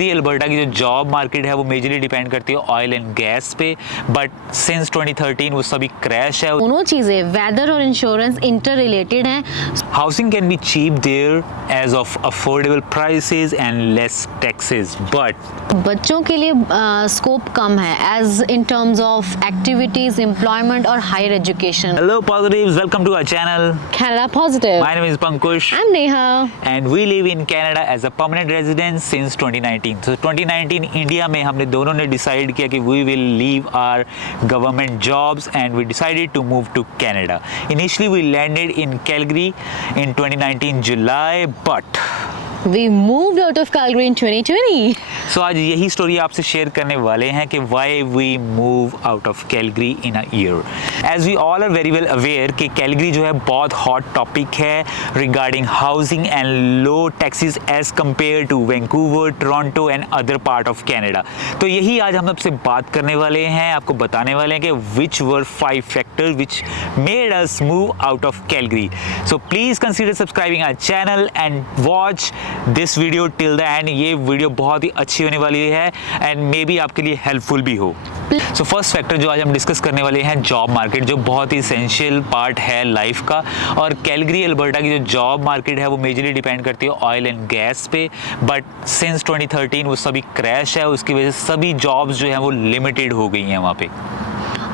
Alberta की जो job market है वो मेजरली डिपेंड करती है ऑयल एंड गैस पे, बट सिंस 2013 वो सभी क्रैश है। दोनों चीजें वेदर और इंश्योरेंस इंटर रिलेटेड हैं। Housing can be cheap there as of affordable prices and less taxes, but बच्चों के लिए स्कोप कम है as in terms of activities, employment और higher education. Hello positives, welcome to our channel Canada Positive. My name is Pankush I'm Neha. and we live in Canada as a permanent resident since 2019. So 2019 India में हमने दोनों ने decide किया कि we will leave our government jobs and we decided to move to Canada. Initially we landed in Calgary in 2019 July, but We moved out of Calgary in 2020. so आज यही story आपसे share करने वाले हैं कि why we move out of Calgary in a year. As we all are very well aware कि Calgary जो है बहुत hot topic है regarding housing and low taxes as compared to Vancouver, Toronto and other part of Canada. तो यही आज हम आपसे बात करने वाले हैं, आपको बताने वाले हैं कि which were 5 factors which made us move out of Calgary. So please consider subscribing our channel and watch this video till the end. ये वीडियो बहुत ही अच्छी होने वाली है एंड मे बी आपके लिए हेल्पफुल भी हो। सो फर्स्ट फैक्टर जो आज हम डिस्कस करने वाले हैं, जॉब मार्केट, जो बहुत ही एसेंशियल पार्ट है लाइफ का। और कैलगरी अल्बर्टा की जो जॉब मार्केट है वो मेजरली डिपेंड करती है ऑयल एंड गैस पे, बट सिंस 2013 वो सभी क्रैश है, उसकी वजह से सभी जॉब्स जो है वो लिमिटेड हो गई हैं वहाँ पे।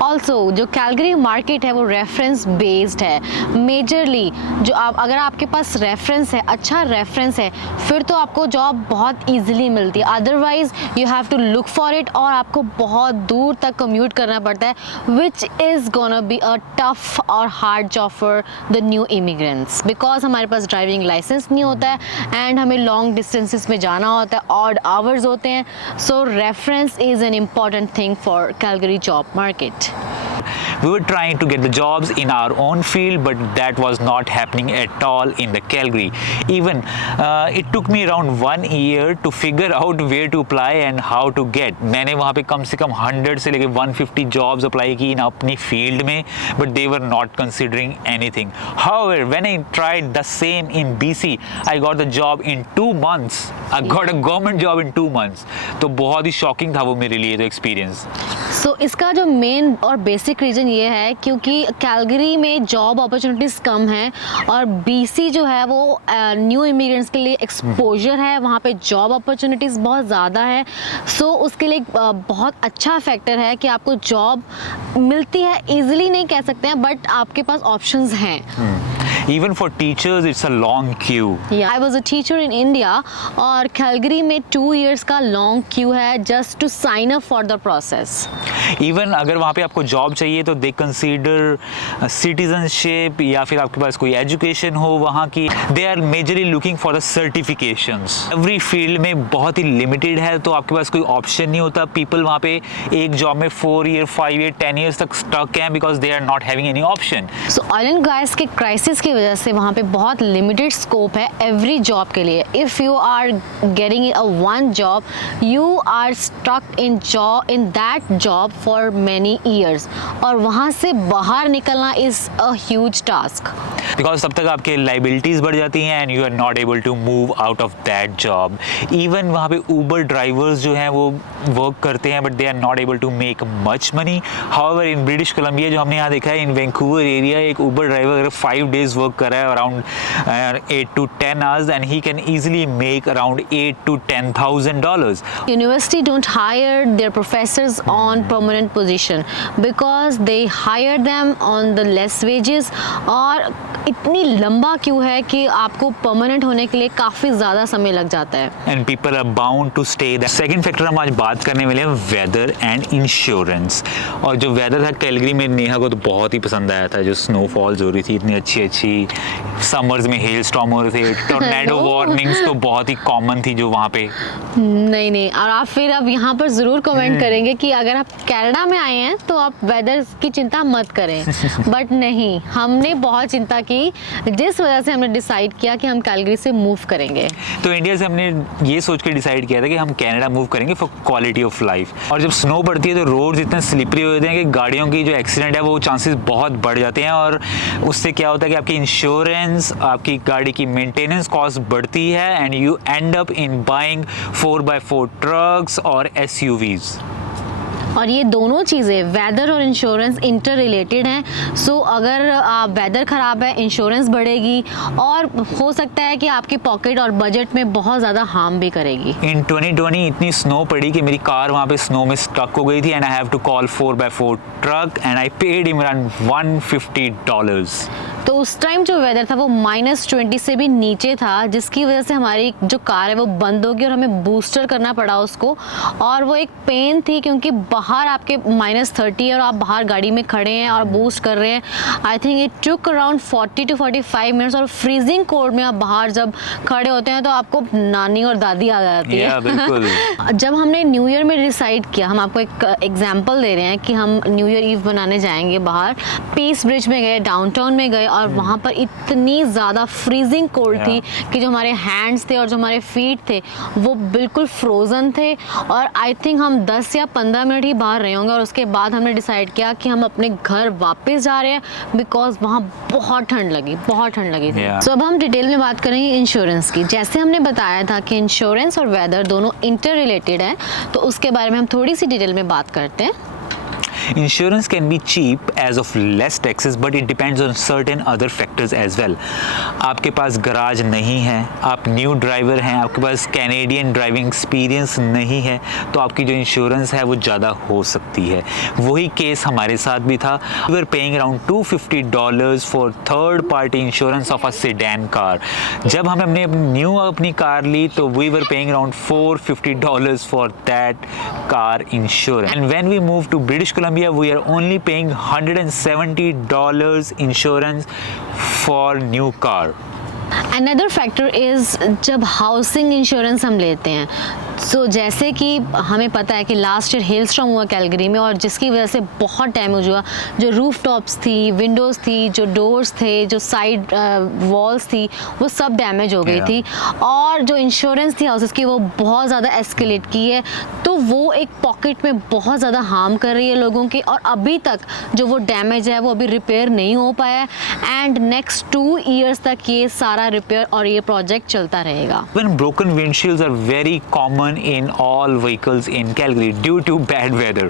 ऑल्सो जो कैलगरी मार्केट है वो रेफरेंस बेस्ड है मेजरली। जो अगर आपके पास रेफरेंस है, अच्छा रेफरेंस है, फिर तो आपको जॉब बहुत इजीली मिलती है। Otherwise you have to look for it और आपको बहुत दूर तक कम्यूट करना पड़ता है, which is gonna be a tough और hard job for the new immigrants, because हमारे पास ड्राइविंग लाइसेंस नहीं होता है एंड हमें लॉन्ग डिस्टेंसेस में जाना होता है, ऑड आवर्स होते हैं। So reference is an important thing for Calgary job market. We were trying to get the jobs in our own field, but that was not happening at all in the Calgary. Even it took me around 1 year to figure out where to apply and how to get. मैंने वहाँ पे कम से कम 100 से लेके 150 jobs apply की अपनी field में, but they were not considering anything. However, when I tried the same in BC, I got the job in 2 months. I got a government job in 2 months. तो बहुत ही शॉकिंग था वो मेरे लिए तो एक्सपीरियंस। सो इसका जो मेन और बेसिक रीज़न ये है क्योंकि कैलगरी में जॉब अपॉर्चुनिटीज़ कम हैं और बीसी जो है वो न्यू इमिग्रेंट्स के लिए एक्सपोजर है, वहाँ पे जॉब अपॉर्चुनिटीज़ बहुत ज़्यादा है। सो उसके लिए बहुत अच्छा फैक्टर है कि आपको जॉब मिलती है, ईजिली नहीं कह सकते हैं, बट आपके पास ऑप्शंस हैं। Even for teachers, it's a long queue. Yeah, I was a teacher in India और कैलगरी में 2 years का लॉन्ग क्यू है just to sign up for the process. Even अगर वहाँ पे आपको जॉब चाहिए तो दे कंसीडर सिटीजनशिप या फिर आपके पास कोई एजुकेशन हो वहाँ की। They are majorly looking for the certifications. Every field में बहुत ही लिमिटेड है, तो आपके पास कोई ऑप्शन नहीं होता। पीपल वहाँ पे एक जॉब में 4 year, 5 year, 10 years तक स्टक हैं because they are not having any option. So oil and gas के क्राइसिस की वजह से वहाँ पे बहुत लिमिटेड स्कोप है एवरी जॉब के लिए। If you are getting a one job, you are stuck in that job for many years और वहाँ से बाहर निकलना is a huge task. Because तब तक आपके लाइबिलिटीज़ बढ़ जाती हैं and you are not able to move out of that job. Even वहाँ पे ऊबर ड्राइवर्स जो हैं वो वर्क करते हैं but they are not able to make much money. However in British Columbia जो हमने यहाँ देखा है, इन वैंकूवर एरिया एक ऊबर ड्राइवर अगर 5 days वर्क कर रहा है around 8 to 10 hours and he can easily make around $8,000 to $10,000. University don't hire their professors on permanent position because they hire them on the less wages और इतनी लंबा क्यों है कि आपको परमानेंट होने के लिए काफ़ी ज़्यादा समय लग जाता है। And people are bound to stay. Second factor हम आज बात करने वाले हैं वेदर एंड इंश्योरेंस। और जो वेदर था कैलगरी में नेहा को तो बहुत ही पसंद आया था, जो स्नोफॉल्स हो रही थी इतनी अच्छी अच्छी, समर्स में हेल स्टॉर्म हो रहे थे, टोर्नेडो वार्निंग्स तो बहुत ही कॉमन थी जो वहाँ पे। नहीं, और आप फिर अब यहाँ पर ज़रूर कमेंट करेंगे कि अगर आप कनाडा में आए हैं तो आप वेदर की चिंता मत करें। बट नहीं, हमने बहुत चिंता की की जिस वजह से हमने डिसाइड किया कि हम कैलगरी से मूव करेंगे। तो इंडिया से हमने ये सोच के डिसाइड किया था कि हम कनाडा मूव करेंगे फॉर क्वालिटी ऑफ लाइफ। और जब स्नो पड़ती है तो रोड्स इतने स्लिपरी हो जाते हैं कि गाड़ियों की जो एक्सीडेंट है वो चांसेस बहुत बढ़ जाते हैं, और उससे क्या होता है कि आपकी इंश्योरेंस, आपकी गाड़ी की मेंटेनेंस कॉस्ट बढ़ती है, and you and up in buying 4x4 trucks और SUVs। और ये दोनों चीज़ें, वेदर और इंश्योरेंस, इंटर रिलेटेड हैं। सो अगर वेदर ख़राब है, इंश्योरेंस बढ़ेगी और हो सकता है कि आपकी पॉकेट और बजट में बहुत ज़्यादा हार्म भी करेगी। इन 2020 इतनी स्नो पड़ी कि मेरी कार वहाँ पे स्नो में स्टक हो गई थी, and I have to call 4x4 truck, and I paid him around $150। तो उस टाइम जो वेदर था वो -20 से भी नीचे था, जिसकी वजह से हमारी जो कार है वो बंद हो गई और हमें बूस्टर करना पड़ा उसको। और वो एक पेन थी क्योंकि बाहर आपके -30 है और आप बाहर गाड़ी में खड़े हैं और बूस्ट कर रहे हैं। I think it took around 40 to 45 minutes. और फ्रीजिंग कोल्ड में आप बाहर जब खड़े होते हैं तो आपको नानी और दादी आ जाती है। बिल्कुल। जब हमने न्यू ईयर में डिसाइड किया, हम आपको एक एग्जांपल दे रहे हैं कि हम न्यू ईयर ईव बनाने जाएंगे बाहर, पीस ब्रिज में गए, डाउनटाउन में गए, और वहाँ पर इतनी ज़्यादा फ्रीजिंग कोल्ड थी कि जो हमारे हैंड्स थे और जो हमारे फीट थे वो बिल्कुल फ्रोज़न थे। और आई थिंक हम 10 या 15 मिनट ही बाहर रहे होंगे, और उसके बाद हमने डिसाइड किया कि हम अपने घर वापस जा रहे हैं, बिकॉज वहाँ बहुत ठंड लगी थी। तो अब हम डिटेल में बात करेंगे इंश्योरेंस की। जैसे हमने बताया था कि इंश्योरेंस और वेदर दोनों इंटर रिलेटेड है, तो उसके बारे में हम थोड़ी सी डिटेल में बात करते हैं। Insurance can be cheap as of less taxes, but it depends on certain other factors as well. आपके पास गराज नहीं है, आप न्यू ड्राइवर हैं, आपके पास कैनेडियन ड्राइविंग एक्सपीरियंस नहीं है, तो आपकी जो इंश्योरेंस है वो ज़्यादा हो सकती है। वही केस हमारे साथ भी था। We were paying around $250 for third party insurance of a sedan car. जब हमने अपनी कार ली तो we were paying around $450 for that car insurance. And when we moved to British Columbia, we are only paying $170 insurance for new car. Another factor is जब housing insurance हम लेते हैं, सो जैसे कि हमें पता है कि लास्ट ईयर हेल स्टॉर्म हुआ कैलगरी में, और जिसकी वजह से बहुत डैमेज हुआ। जो रूफ टॉप्स थी, विंडोज़ थी, जो डोर्स थे, जो साइड वॉल्स थी, वो सब डैमेज हो गई थी। और जो इंश्योरेंस थी हाउसेस की वो बहुत ज़्यादा एस्केलेट की है, तो वो एक पॉकेट में बहुत ज़्यादा हार्म कर रही है लोगों की। और अभी तक जो वो डैमेज है वो अभी रिपेयर नहीं हो पाया है, एंड नेक्स्ट 2 years तक ये सारा रिपेयर और ये प्रोजेक्ट चलता रहेगा। When broken windshields are very common in all vehicles in Calgary due to bad weather.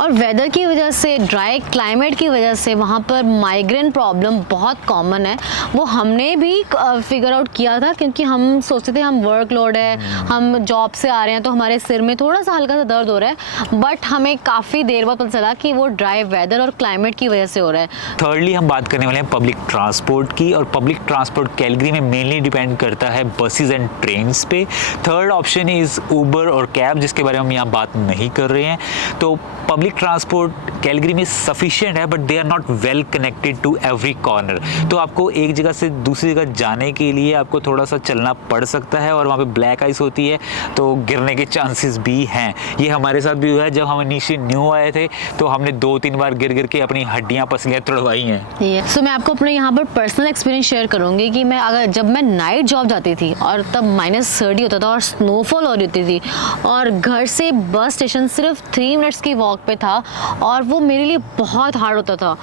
और वेदर की वजह से, ड्राई क्लाइमेट की वजह से वहाँ पर माइग्रेन प्रॉब्लम बहुत कॉमन है। वो हमने भी फिगर आउट किया था, क्योंकि हम सोचते थे हम वर्कलोड है, हम जॉब से आ रहे हैं तो हमारे सिर में थोड़ा सा हल्का सा दर्द हो रहा है, बट हमें काफ़ी देर बाद पता चला कि वो ड्राई वेदर और क्लाइमेट की वजह से हो रहा है। थर्डली हम बात करने वाले हैं पब्लिक ट्रांसपोर्ट की, और पब्लिक ट्रांसपोर्ट कैलगरी में मेनली डिपेंड करता है बसेस एंड ट्रेन्स पे। थर्ड ऑप्शन इज़ ऊबर और कैब, जिसके बारे में हम यहाँ बात नहीं कर रहे हैं। तो पब्लिक ट्रांसपोर्ट कैलगरी में सफिशिएंट है, but they are not well connected to every corner. तो आपको एक जगह से दूसरी जगह जाने के लिए आपको थोड़ा सा चलना पड़ सकता है, और वहाँ पे ब्लैक आइस होती है तो गिरने के चांसेस भी हैं। ये हमारे साथ भी हुआ है। जब हम नीचे न्यू आए थे तो हमने 2-3 बार गिर के अपनी हड्डियाँ पसलियाँ तोड़वाई हैं। सो मैं आपको अपने यहाँ पर पर्सनल एक्सपीरियंस शेयर करूँगी कि जब मैं नाइट जॉब जाती थी और तब -30 होता था और स्नोफॉल हो रही थी, और घर से बस स्टेशन सिर्फ 3 मिनट्स की वॉक पे था, और वो मेरे लिए बहुत हार्ड होता था।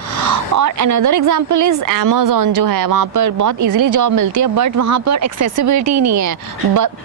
और अनदर एग्जांपल इज़ अमेज़ॉन, जो है वहाँ पर बहुत इजीली जॉब मिलती है, बट वहाँ पर एक्सेसिबिलिटी नहीं है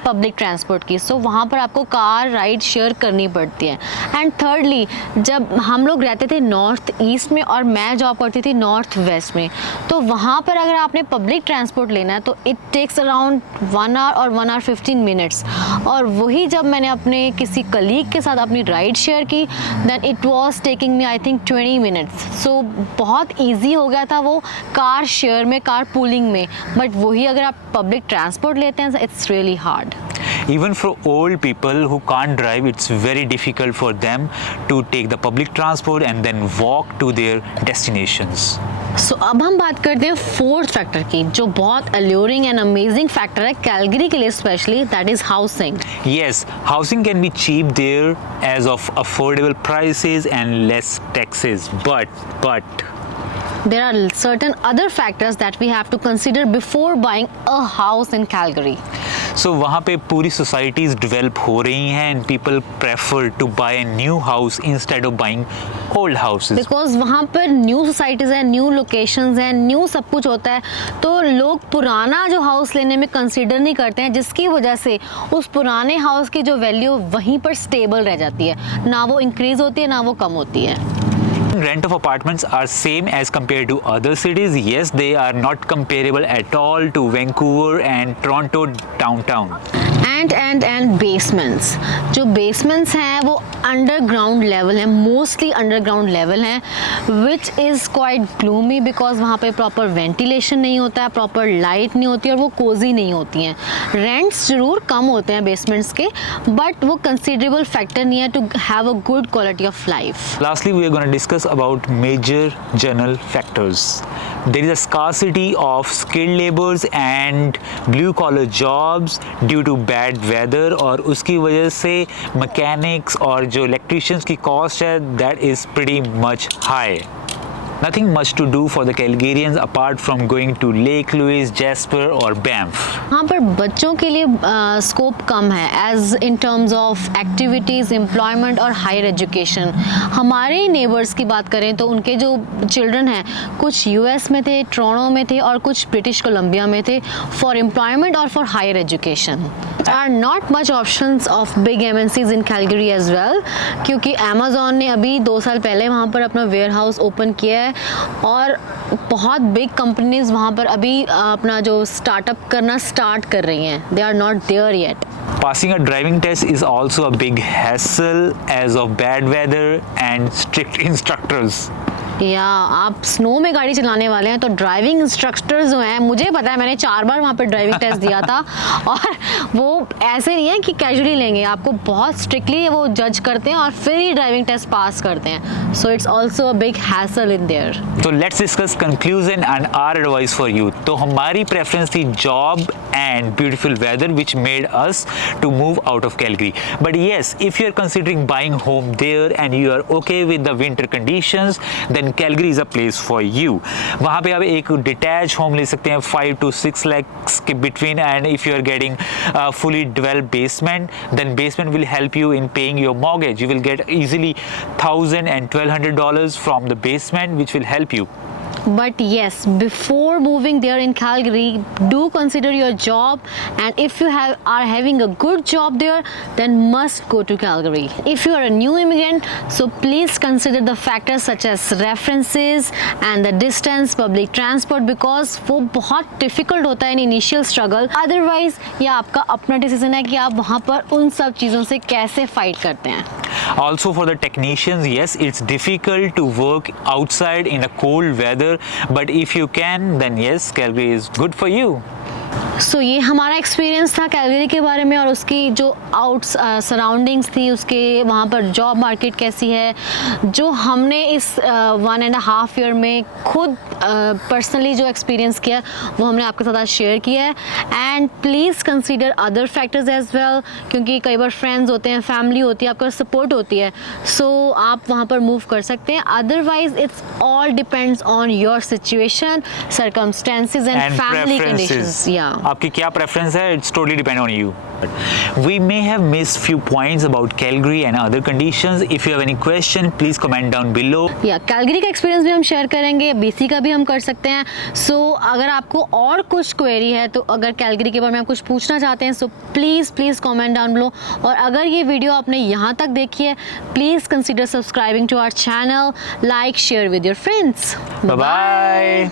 पब्लिक ट्रांसपोर्ट की, सो वहाँ पर आपको कार राइड शेयर करनी पड़ती है। एंड थर्डली, जब हम लोग रहते थे नॉर्थ ईस्ट में और मैं जॉब करती थी नॉर्थ वेस्ट में, तो वहाँ पर अगर आपने पब्लिक ट्रांसपोर्ट लेना है तो इट टेक्स अराउंड 1 hour और 1 hour 15 minutes। और वही जब मैंने अपने किसी कलीग के साथ अपनी राइड शेयर की, then it was taking me I think 20 minutes। So बहुत ईजी हो गया था वो कार शेयर में, कार पूलिंग में, बट वही अगर आप पब्लिक ट्रांसपोर्ट लेते हैं it's really hard. Even for old people who can't drive, it's very difficult for them to take the public transport and then walk to their destinations. सो अब हम बात करते हैं फोर्थ फैक्टर की, जो बहुत अल्यूरिंग एंड अमेजिंग फैक्टर है Calgary के लिए specially, that is housing. Yes, housing can be cheap there as of affordable prices and less taxes, but there are certain other factors that we have to consider before buying a house in Calgary. So वहाँ पे पूरी societies develop हो रही हैं and people prefer to buy a new house instead of buying old houses. Because वहाँ पर new societies हैं, new locations हैं, न्यू सब कुछ होता है, तो लोग पुराना जो हाउस लेने में कंसीडर नहीं करते हैं, जिसकी वजह से उस पुराने हाउस की जो वैल्यू वहीं पर स्टेबल रह जाती है, ना वो इंक्रीज़ होती है ना वो कम होती है. Rent of apartments are same as compared to other cities. Yes, they are not comparable at all to Vancouver and Toronto downtown. And basements, जो बेसमेंट्स हैं वो अंडरग्राउंड लेवल हैं, मोस्टली अंडरग्राउंड लेवल हैं, which is quite gloomy because वहाँ पे proper ventilation नहीं होता है, प्रॉपर लाइट नहीं होती और वो कोजी नहीं होती हैं. रेंट्स ज़रूर कम होते हैं बेसमेंट्स के, बट वो कंसिडरेबल फैक्टर नहीं है to have a good quality of life. Lastly, we are going to discuss about major general factors. There is a scarcity of skilled laborers and blue collar jobs due to bad weather और उसकी वजह से mechanics और जो electricians की cost है that is pretty much high. Nothing much to do for the Calgarians apart from going to Lake Louise, Jasper और Banff. यहाँ पर बच्चों के लिए स्कोप कम है as in terms of activities, employment और हायर एजुकेशन. हमारे नेबर्स की बात करें तो उनके जो चिल्ड्रन हैं कुछ यूएस में थे, टोरंटो में थे और कुछ ब्रिटिश कोलंबिया में थे फॉर एम्प्लॉयमेंट और for higher education. Are not much options of big MNCs in Calgary as well, क्योंकि अमेजोन ने अभी 2 साल पहले वहाँ पर अपना वेयर हाउस ओपन किया है और बहुत बिग कंपनीज वहाँ पर अभी अपना जो स्टार्टअप करना स्टार्ट कर रही हैं. They are not there yet. Passing a driving test is also a big hassle as of bad weather and strict instructors. या आप स्नो में गाड़ी चलाने वाले हैं तो ड्राइविंग इंस्ट्रक्टर्स जो हैं, मुझे पता है, मैंने 4 बार वहाँ पर ड्राइविंग टेस्ट दिया था और वो ऐसे नहीं है कि कैजुअली लेंगे, आपको बहुत स्ट्रिक्टली वो जज करते हैं और फिर ही ड्राइविंग टेस्ट पास करते हैं. So it's also a big hassle in there. तो let's discuss conclusion and our advice for you. तो हमारी प्रेफरेंस थी job and beautiful weather which made us to move out of Calgary. But yes, if you are considering buying home there and you are okay with the winter conditions, then Calgary is a place for you. वहाँ पे आप एक detach home ले सकते हैं 5 to 6 lakhs के between, and if you are getting a fully developed basement, then basement will help you in paying your mortgage. You will get easily $1,000 and $1,200 from the basement, which will help you. But yes, before moving there in Calgary, do consider your job, and if you are having a good job there, then must go to Calgary. If you are a new immigrant, so please consider the factors such as references and the distance, public transport, because वो बहुत difficult होता है in initial struggle. Otherwise, ये आपका अपना decision है कि आप वहाँ पर उन सब चीज़ों से कैसे fight करते हैं. Also for the technicians, yes, it's difficult to work outside in a cold weather, but if you can, then yes, Calgary is good for you. सो ये हमारा एक्सपीरियंस था कैलगरी के बारे में और उसकी जो सराउंडिंग्स थी, उसके वहाँ पर जॉब मार्केट कैसी है, जो हमने इस 1.5 ईयर में खुद पर्सनली जो एक्सपीरियंस किया वो हमने आपके साथ आज शेयर किया है. And please consider other factors as well, क्योंकि कई बार फ्रेंड्स होते हैं, फैमिली होती है, आपका सपोर्ट होती है, सो आप वहाँ पर मूव कर सकते हैं. Otherwise it's all depends on your situation, circumstances and family conditions. या आपकी क्या प्रेफरेंस है, it's totally depend on you. We may have missed few points about Calgary and other conditions. If you have any question, please comment down below. या Calgary का experience भी हम share करेंगे, BC का भी हम कर सकते हैं. सो अगर आपको और कुछ क्वेरी है, तो अगर कैलगरी के बारे में आप कुछ पूछना चाहते हैं, so please comment down below. और अगर ये वीडियो आपने यहाँ तक देखी है, please consider subscribing to our channel, like, share with your friends. Bye bye.